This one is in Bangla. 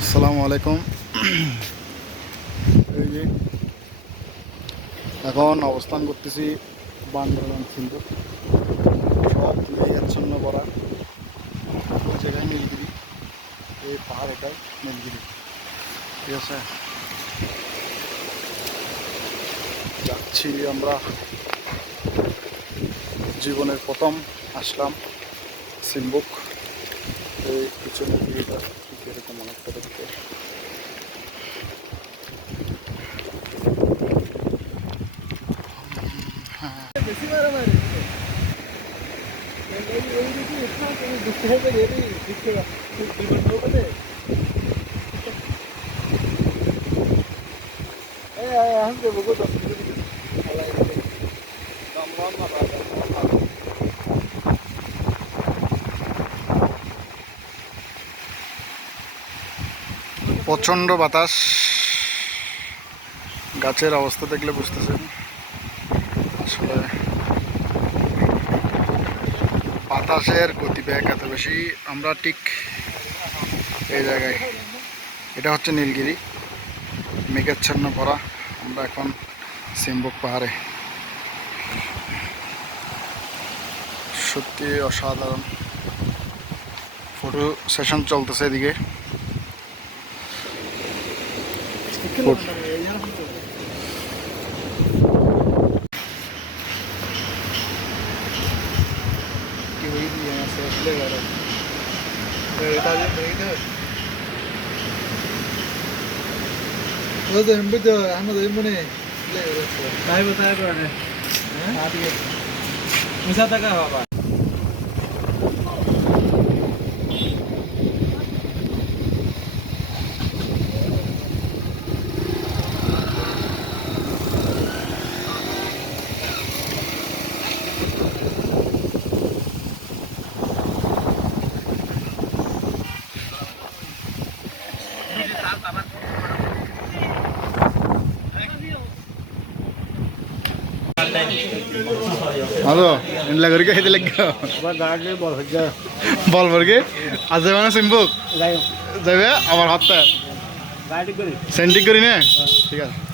আসসালামু আলাইকুম। এই যে এখন অবস্থান করতেছি বান্দরবান সিন্ধু, সব মেঘাচ্ছন্ন ভরা। ওই জায়গায় নীলগিরি, এই পাহাড় এটাই নীলগিরি, ঠিক আছে। যাচ্ছি আমরা, জীবনের প্রথম আসলাম সিম্বুক। এই পিছনে গিরিটা ঠিক এরকম অনেকটা দেখতে। প্রচণ্ড বাতাস, গাছের অবস্থা দেখলে বুঝতেছেন আসলে বাতাসের গতিবেগ এত বেশি। আমরা ঠিক এই জায়গায়, এটা হচ্ছে নীলগিরি, মেঘাচ্ছন্ন ভরা। আমরা এখন সিম্বুক পাহাড়ে, সত্যি অসাধারণ। ফটো সেশন চলতেছে এদিকে। ಹಲೋ ಇನ್ಲಾಗರಿಗೆ ಐದಿಲ್ಲಕ್ಕ বল বর্গে আজ যাবে না সিম্বুক যাবে আমার হাতটা সেন্টিং করি না, ঠিক আছে।